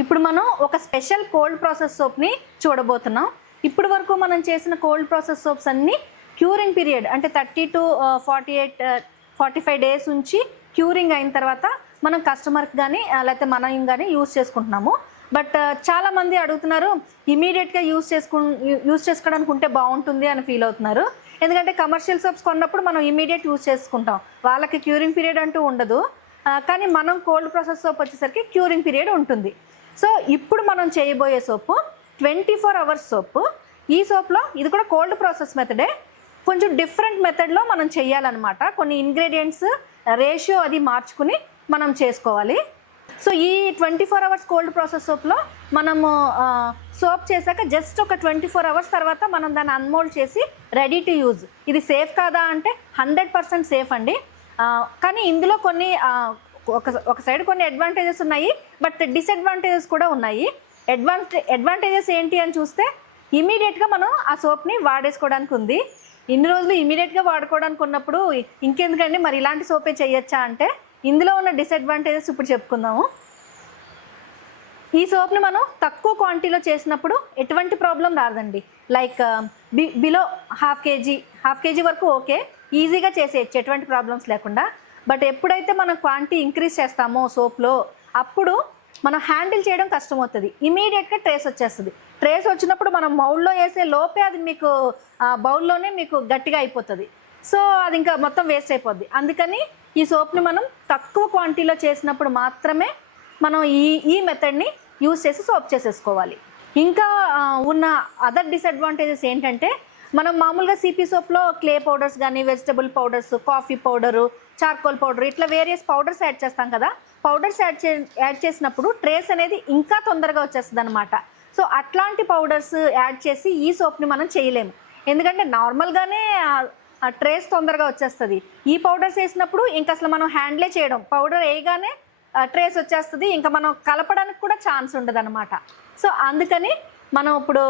ఇప్పుడు మనం ఒక స్పెషల్ కోల్డ్ ప్రాసెస్ సోప్ని చూడబోతున్నాం. ఇప్పుడు వరకు మనం చేసిన కోల్డ్ ప్రాసెస్ సోప్స్ అన్నీ క్యూరింగ్ పీరియడ్ అంటే thirty to forty eight forty five days ఉంచి క్యూరింగ్ అయిన తర్వాత మనం కస్టమర్కి కానీ లేకపోతే మనం కానీ యూస్ చేసుకుంటున్నాము. బట్ చాలామంది అడుగుతున్నారు ఇమీడియట్గా యూస్ చేసుకు యూస్ చేసుకోవడానికి ఉంటే బాగుంటుంది అని ఫీల్ అవుతున్నారు. ఎందుకంటే కమర్షియల్ సోప్స్ కొన్నప్పుడు మనం ఇమీడియట్ యూస్ చేసుకుంటాం. వాళ్ళకి క్యూరింగ్ పీరియడ్ అంటూ ఉండదు. కానీ మనం కోల్డ్ ప్రాసెస్ సోప్ వచ్చేసరికి క్యూరింగ్ పీరియడ్ ఉంటుంది. సో ఇప్పుడు మనం చేయబోయే soap twenty four hours soap. ఈ సోప్లో ఇది కూడా కోల్డ్ ప్రాసెస్ మెథడే కొంచెం డిఫరెంట్ మెథడ్లో మనం చేయాలన్నమాట కొన్ని ఇంగ్రీడియంట్స్ రేషియో అది మార్చుకుని మనం చేసుకోవాలి. సో ఈ twenty four hours cold process సోప్లో మనము సోప్ చేశాక జస్ట్ ఒక ట్వంటీ ఫోర్ అవర్స్ తర్వాత మనం దాన్ని అన్మోల్డ్ చేసి రెడీ టు యూజ్ ఇది సేఫ్ కాదా అంటే హండ్రెడ్ పర్సెంట్ సేఫ్ అండి. కానీ ఇందులో కొన్ని ఒక ఒక సైడ్ కొన్ని అడ్వాంటేజెస్ ఉన్నాయి బట్ డిసడ్వాంటేజెస్ కూడా ఉన్నాయి. అడ్వాంటే అడ్వాంటేజెస్ ఏంటి అని చూస్తే ఇమీడియట్గా మనం ఆ సోప్ని వాడేసుకోవడానికి ఉంది. ఇన్ని రోజులు ఇమీడియట్గా వాడుకోవడానికి ఉన్నప్పుడు ఇంకెందుకండి మరి ఇలాంటి సోపే చేయొచ్చా అంటే ఇందులో ఉన్న డిసడ్వాంటేజెస్ ఇప్పుడు చెప్పుకుందాము. ఈ సోప్ని మనం తక్కువ క్వాంటిటీలో చేసినప్పుడు ఎటువంటి ప్రాబ్లం రాదండి. Like um, B below half kg half kg వరకు ఓకే ఈజీగా చేసేయచ్చు ఎటువంటి ప్రాబ్లమ్స్ లేకుండా. బట్ ఎప్పుడైతే మనం క్వాంటిటీ ఇంక్రీజ్ చేస్తామో సోప్లో అప్పుడు మనం హ్యాండిల్ చేయడం కష్టమవుతుంది. ఇమీడియట్గా ట్రేస్ వచ్చేస్తుంది. ట్రేస్ వచ్చినప్పుడు మనం మౌల్లో వేసే లోపే అది మీకు బౌల్లోనే మీకు గట్టిగా అయిపోతుంది. సో అది ఇంకా మొత్తం వేస్ట్ అయిపోద్ది. అందుకని ఈ సోప్ని మనం తక్కువ క్వాంటిటీలో చేసినప్పుడు మాత్రమే మనం ఈ ఈ మెథడ్ని యూస్ చేసి సోప్ చేసేసుకోవాలి. ఇంకా ఉన్న అదర్ డిసడ్వాంటేజెస్ ఏంటంటే మనం మామూలుగా సిపి సోప్లో క్లే పౌడర్స్ కానీ vegetable powders coffee powder charcoal powder. ఇట్లా వేరియస్ పౌడర్స్ యాడ్ చేస్తాం కదా. పౌడర్స్ యాడ్ చే యాడ్ చేసినప్పుడు ట్రేస్ అనేది ఇంకా తొందరగా వచ్చేస్తుంది అనమాట సో అట్లాంటి పౌడర్స్ యాడ్ చేసి ఈ సోప్ని మనం చేయలేము. ఎందుకంటే నార్మల్గానే ట్రేస్ తొందరగా వచ్చేస్తుంది. ఈ పౌడర్స్ వేసినప్పుడు ఇంకా అసలు మనం హ్యాండ్లే చేయడం. పౌడర్ వేయగానే ట్రేస్ వచ్చేస్తుంది. ఇంకా మనం కలపడానికి కూడా ఛాన్స్ ఉండదు అనమాట సో అందుకని మనం ఇప్పుడు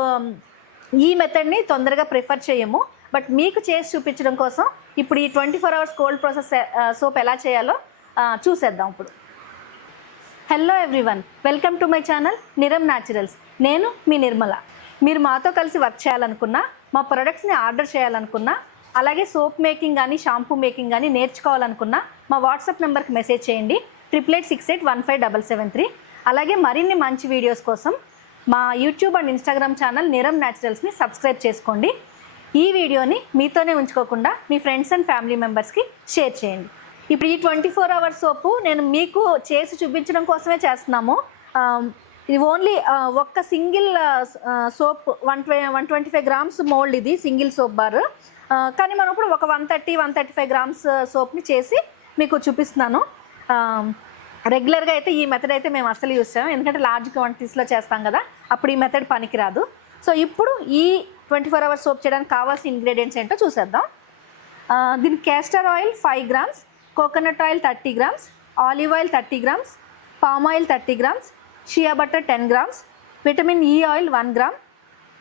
ఈ మెథడ్ని తొందరగా ప్రిఫర్ చేయము. బట్ మీకు చేసి చూపించడం కోసం ఇప్పుడు ఈ twenty four hours cold process soap ఎలా చేయాలో చూసేద్దాం ఇప్పుడు. Hello everyone welcome to my channel Niram naturals నేను మీ నిర్మల. మీరు మాతో కలిసి వర్క్ చేయాలనుకున్నా మా ప్రొడక్ట్స్ని ఆర్డర్ చేయాలనుకున్నా అలాగే సోప్ మేకింగ్ కానీ షాంపూ మేకింగ్ కానీ నేర్చుకోవాలనుకున్నా మా వాట్సాప్ నెంబర్కి మెసేజ్ చేయండి. Triple eight six eight one five double seven three అలాగే మరిన్ని మంచి వీడియోస్ కోసం మా YouTube and Instagram channel Niram న్యాచురల్స్ని subscribe చేసుకోండి. ఈ వీడియోని మీతోనే ఉంచుకోకుండా మీ ఫ్రెండ్స్ అండ్ ఫ్యామిలీ మెంబర్స్కి షేర్ చేయండి. ఇప్పుడు ఈ ట్వంటీ ఫోర్ అవర్స్ సోపు నేను మీకు చేసి చూపించడం కోసమే చేస్తున్నాము. ఇది ఓన్లీ ఒక్క single soap one ట్వ one twenty five grams mould ఇది సింగిల్ సోప్ బార్. కానీ మనం ఇప్పుడు ఒక one thirty one thirty five grams సోప్ని చేసి మీకు చూపిస్తున్నాను. రెగ్యులర్గా అయితే ఈ మెథడ్ అయితే మేము అసలు యూస్ చేయం ఎందుకంటే లార్జ్ క్వాంటిటీస్లో చేస్తాం కదా అప్పుడు ఈ మెథడ్ పనికిరాదు. సో ఇప్పుడు ఈ ట్వంటీ ఫోర్ అవర్స్ సోప్ చేయడానికి కావాల్సిన ఇంగ్రీడియంట్స్ ఏంటో చూసేద్దాం. దీని castor oil five grams coconut oil thirty grams olive oil thirty grams palm oil thirty grams shea butter ten grams vitamin E oil one gram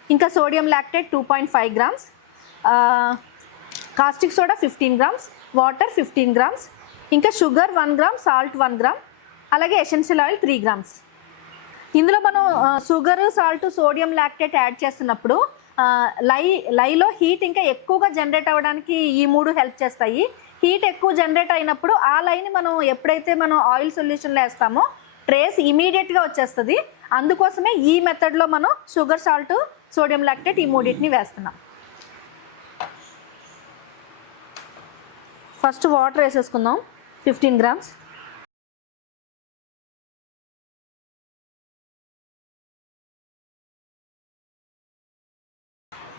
ఇంకా sodium lactate two point five grams caustic soda fifteen grams water fifteen grams ఇంకా sugar one gram salt one gram అలాగే essential oil three grams ఇందులో మనం sugar salt sodium lactate add చేస్తున్నప్పుడు lye లైలో heat ఇంకా ఎక్కువగా generate అవ్వడానికి ఈ మూడు హెల్ప్ చేస్తాయి. హీట్ ఎక్కువ జనరేట్ అయినప్పుడు ఆ లైని మనం ఎప్పుడైతే మనం ఆయిల్ సొల్యూషన్లో వేస్తామో ట్రేస్ ఇమీడియట్గా వచ్చేస్తుంది. అందుకోసమే ఈ మెథడ్లో మనం షుగర్ సాల్ట్ సోడియం లాక్టేట్ ఈ మూడింటిని వేస్తున్నాం. ఫస్ట్ వాటర్ వేసేసుకుందాం. Fifteen grams.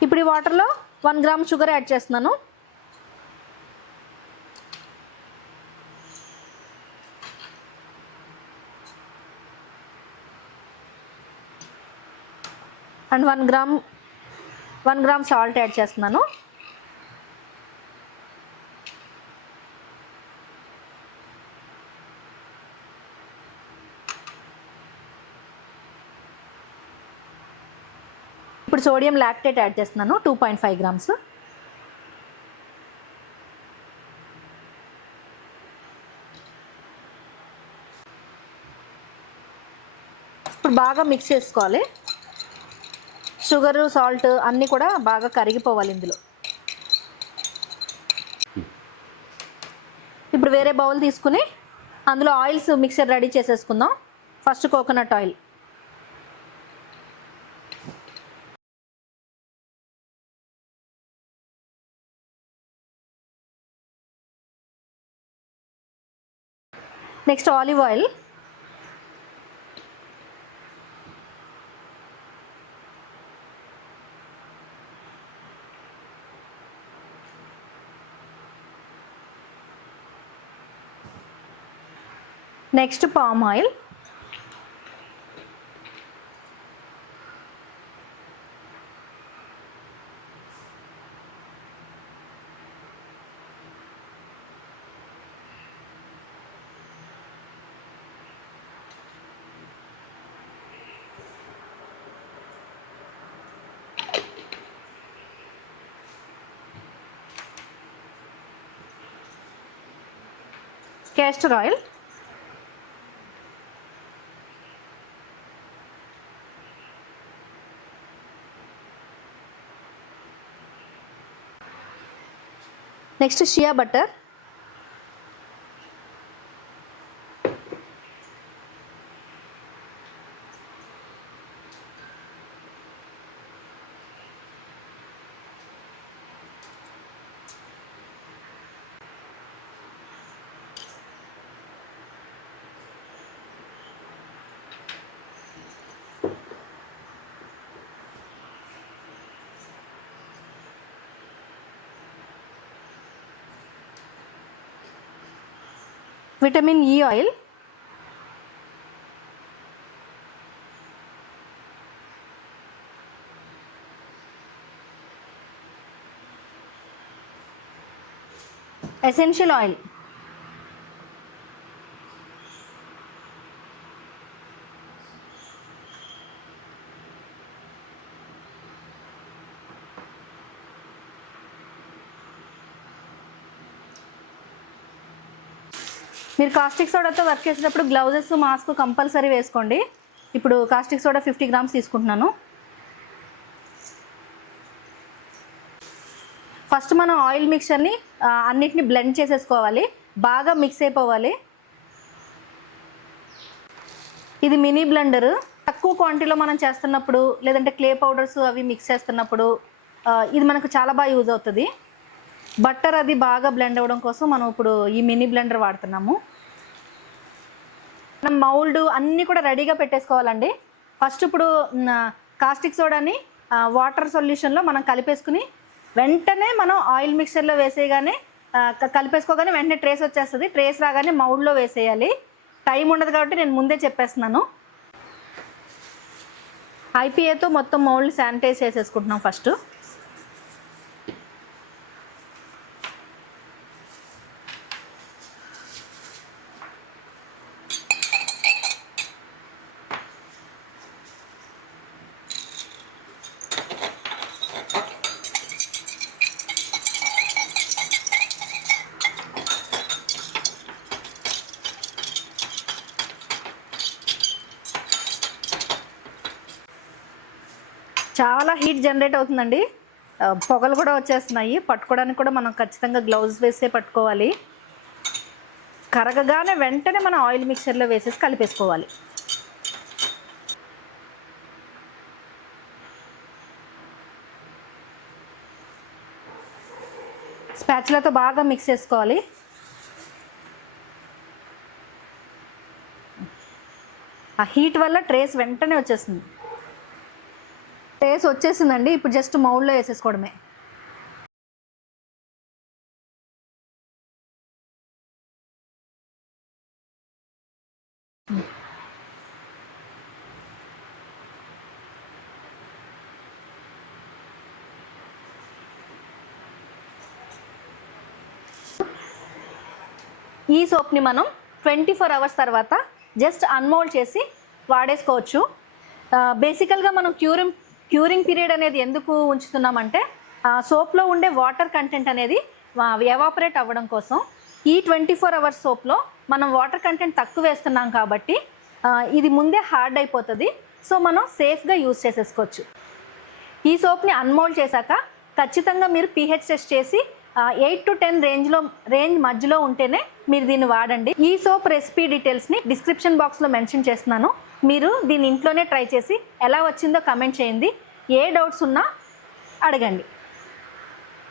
ఇప్పుడు ఈ వాటర్లో వన్ గ్రామ్ షుగర్ యాడ్ చేస్తున్నాను. And one gram one gram salt add చేస్తున్నాను. ఇప్పుడు సోడియం లాక్టేట్ యాడ్ చేస్తున్నాను టూ పాయింట్ ఫైవ్ గ్రామ్స్. ఇప్పుడు బాగా మిక్స్ చేసుకోవాలి. షుగరు సాల్ట్ అన్నీ కూడా బాగా కరిగిపోవాలి ఇందులో. ఇప్పుడు వేరే బౌల్ తీసుకుని అందులో ఆయిల్స్ మిక్సర్ రెడీ చేసేసుకుందాం. First coconut oil. Next olive oil next palm oil castor oil next shea butter vitamin E oil essential oil మీరు కాస్టిక్ సోడాతో వర్క్ చేసేటప్పుడు గ్లౌజెస్ మాస్క్ కంపల్సరీ వేసుకోండి. ఇప్పుడు కాస్టిక్ సోడా ఫిఫ్టీ గ్రామ్స్ తీసుకుంటున్నాను. First మనం oil మిక్చర్ని అన్నిటిని బ్లెండ్ చేసేసుకోవాలి. బాగా మిక్స్ అయిపోవాలి. ఇది మినీ బ్లెండర్ తక్కువ క్వాంటిటీలో మనం చేస్తున్నప్పుడు లేదంటే క్లే పౌడర్స్ అవి మిక్స్ చేస్తున్నప్పుడు ఇది మనకు చాలా బాగా యూజ్ అవుతుంది. బట్టర్ అది బాగా బ్లెండ్ అవ్వడం కోసం మనం ఇప్పుడు ఈ మినీ బ్లెండర్ వాడుతున్నాము. మనం మౌల్డ్ అన్నీ కూడా రెడీగా పెట్టేసుకోవాలండి. ఫస్ట్ ఇప్పుడు కాస్టిక్ సోడాని వాటర్ సొల్యూషన్లో మనం కలిపేసుకుని వెంటనే మనం ఆయిల్ మిక్చర్లో వేసేయగానే క- కలిపేసుకోగానే వెంటనే ట్రేస్ వచ్చేస్తుంది. ట్రేస్ రాగానే మౌల్డ్లో వేసేయాలి. టైం ఉండదు కాబట్టి నేను ముందే చెప్పేస్తున్నాను. ఐపీఏతో మొత్తం మౌల్డ్ శానిటైజ్ చేసేసుకుంటున్నాం ఫస్ట్. చాలా హీట్ జనరేట్ అవుతుందండి. పొగలు కూడా వచ్చేస్తున్నాయి. పట్టుకోవడానికి కూడా మనం ఖచ్చితంగా గ్లౌజ్ వేసే పట్టుకోవాలి. కరగగానే వెంటనే మనం ఆయిల్ మిక్చర్లో వేసేసి కలిపేసుకోవాలి. స్పాచులతో బాగా మిక్స్ చేసుకోవాలి. ఆ హీట్ వల్ల ట్రేస్ వెంటనే వచ్చేస్తుంది. లేస్ వచ్చేసిందండి. ఇప్పుడు జస్ట్ మౌల్డ్లో వేసేసుకోవడమే. ఈ సోప్ని మనం ట్వంటీ ఫోర్ అవర్స్ తర్వాత జస్ట్ అన్మోల్డ్ చేసి వాడేసుకోవచ్చు. బేసికల్గా మనం క్యూరింగ్ క్యూరింగ్ పీరియడ్ అనేది ఎందుకు ఉంచుతున్నామంటే సోప్లో ఉండే వాటర్ కంటెంట్ అనేది ఎవాపరేట్ అవ్వడం కోసం. ఈ ట్వంటీ ఫోర్ అవర్స్ సోప్లో మనం వాటర్ కంటెంట్ తక్కువ వేస్తున్నాం కాబట్టి ఇది ముందే హార్డ్ అయిపోతుంది. సో మనం సేఫ్గా యూజ్ చేసేసుకోవచ్చు. ఈ సోప్ని అన్మోల్డ్ చేశాక ఖచ్చితంగా మీరు పీహెచ్ టెస్ట్ చేసి ఎయిట్ టు టెన్ రేంజ్లో రేంజ్ మధ్యలో ఉంటేనే మీరు దీన్ని వాడండి. ఈ సోప్ రెసిపీ డీటెయిల్స్ని డిస్క్రిప్షన్ బాక్స్లో మెన్షన్ చేస్తున్నాను. మీరు దీన్ని ఇంట్లోనే ట్రై చేసి ఎలా వచ్చిందో కమెంట్ చేయండి. ఏ డౌట్స్ ఉన్నా అడగండి.